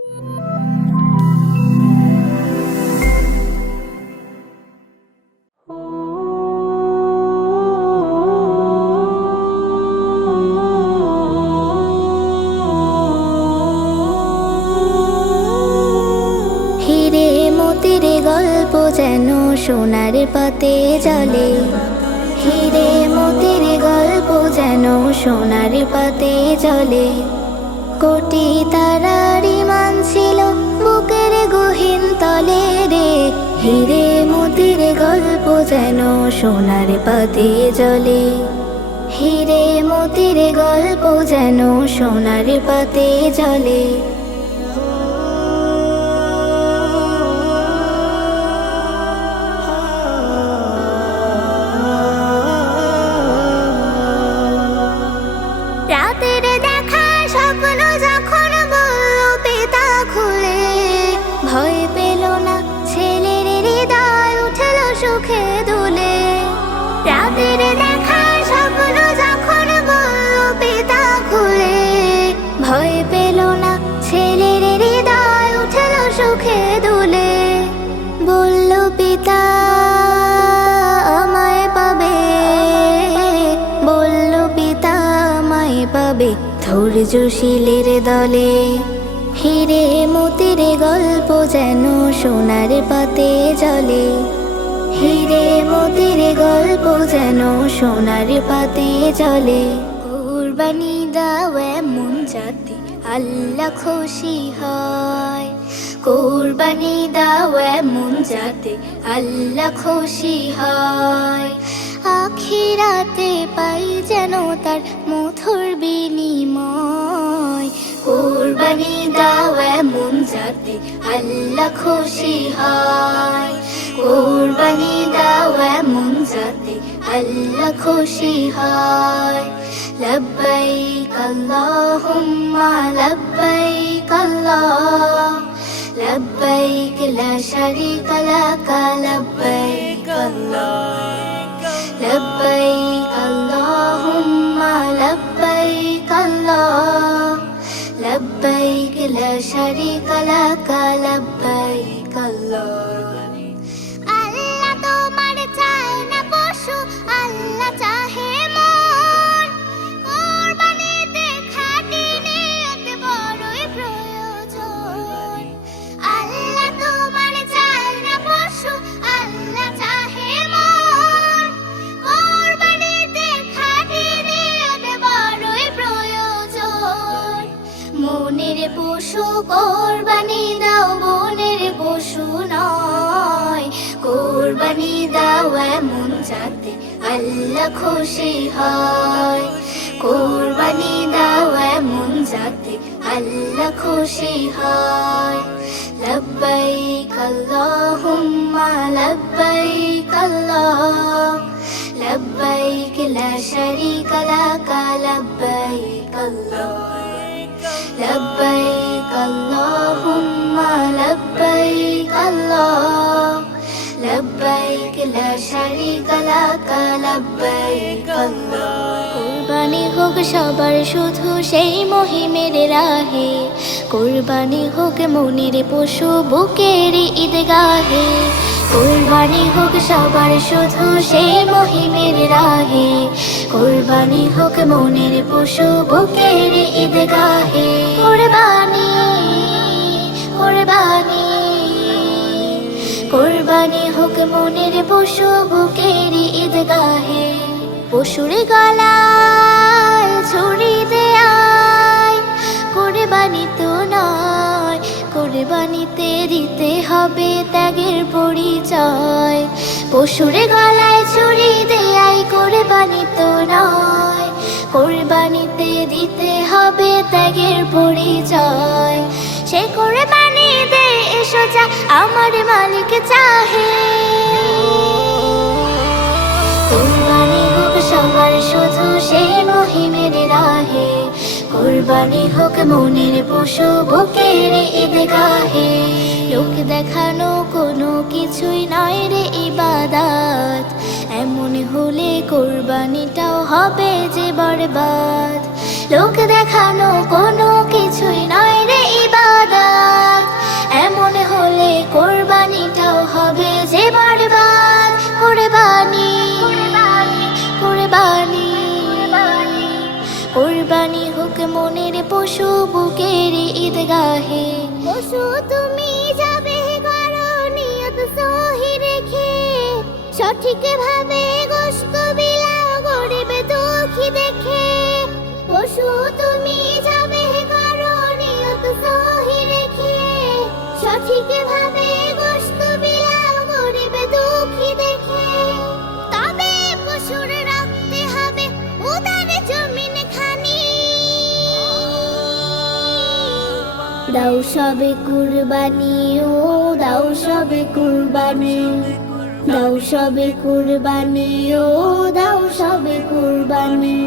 হিরে মতির গল্প যেন সোনার পাতে জলে, হিরে মতির গল্প যেন সোনার পাতে জলে। কোটি তারারি মান ছিল বুকের গহীন তলে রে, হিরে মতির গল্প যেন সোনার পাতে জলে। হিরে মতির গল্প যেন সোনার পাতে জলে। রাতের দেখা স্বপ্ন যখন বলল পিতা খুলে, ভয় পেল না ছেলের হৃদয় উঠল সুখে দুলে। রাতের দেখা স্বপ্ন যখন বলল পিতা খুলে, ভয় পেল না ছেলের হৃদয় উঠল সুখে দুলে। বলল পিতা আমায় পাবে, বলল পিতা আমায় পাবে ধৈর্যশীলের দলে। হিরে মতির গল্প যেন সোনার পাতে জলে, হিরে মতির গল্প যেন সোনার পাতে জলে। কুরবানি দাও এমন যাতে আল্লাহ খুশি হয়, কুরবানি দাও এমন যাতে আল্লাহ খুশি হয়। আখিরাতে পাই যেন তার মধুর বিনিময়, কুরবানি দাও এমন যাতে আল্লাহ খুশি হয়। কুরবানি দাও এমন যাতে আল্লাহ খুশি হয়। লব্বাইক আল্লাহুম্মা লব্বাইক আল্লাহ, লব্বাইক লা শারীকা লাক লব্বাইক আল্লাহ, লব্বাইক আল্লাহুম্মা লব্বাইক আল্লাহ, লব্বাইক লা শারীকা লাক লব্বাইক আল্লাহ। আল্লাহ তোমার চায় না পশু, আল্লাহ চাহে মন। কুরবানিতে খাঁটি নিয়ত বড়ই প্রয়োজন। আল্লাহ তোমার চায় না পশু, আল্লাহ চাহে মন। কুরবানিতে খাঁটি নিয়ত বড়ই প্রয়োজন। মনের পশু কুরবানি দাও, মনের পশু নয়। কুরবানি দাও এমন যাতে আল্লাহ খুশি হয়, কুরবানি দাও এমন যাতে আল্লাহ খুশি হয়। লব্বাইক আল্লাহুম্মা লব্বাইক আল্লাহ, লব্বাইক লা শারীকা লাক লব্বাইক আল্লাহ, লব্বাইক আল্লাহুম্মা লব্বাইক আল্লাহ, লব্বাইক লা শারীকা লাক লব্বাইক আল্লাহ। কুরবানি হোক সবার শুধু সেই মহিমের রাহে, কুরবানি হোক মনের পশু বুকের ঈদগাহে। কুরবানি হোক সবার শুধু সেই মহিমের রাহে, কুরবানি হোক মনের পশু বুকের ঈদগাহে। কুরবানি কুরবানি কুরবানি হোক মনের পশু বুকের ঈদগাহে। পশুর গলায় ছুরি দেয় কুরবানি তো নয়, কুরবানিতে দিতে হবে ত্যাগের পরিচয়। পশুর গলায় ছুরি দেয় কুরবানি তো নয়, কুরবানিতে দিতে হবে ত্যাগের পরিচয়। সে কুরবানি দে সোজা আমার মালিক চাহে। কুরবানি হোক সবার শুধু সেই মহিমের রাহে, কুরবানি হোক মনের পশু বুকের ঈদগাহে। লোক দেখানো কোনো কিছুই নয় রে ইবাদত, এমন হলে কুরবানিটাও হবে যে বরবাদ। লোক দেখানো কোনো কিছুই নয় রে ইবাদত, ঈদগাহে। পশু তুমি যাবে করো নিয়ত সহি রেখে, সঠিক ভাবে গোশত বিলাও গরিব দুঃখী দেখে। পশু তুমি যাবে করো নিয়ত সহি রেখে, সঠিক ভাবে গোশত বিলাও গরিব দুঃখী দেখে। তবে পশুর রাখতে হবে উদার জমিন খানি, দাও সবে কুরবানি ও দাও সবে কুরবানি, দাও সবে কুরবানি ও দাও সবে কুরবানি।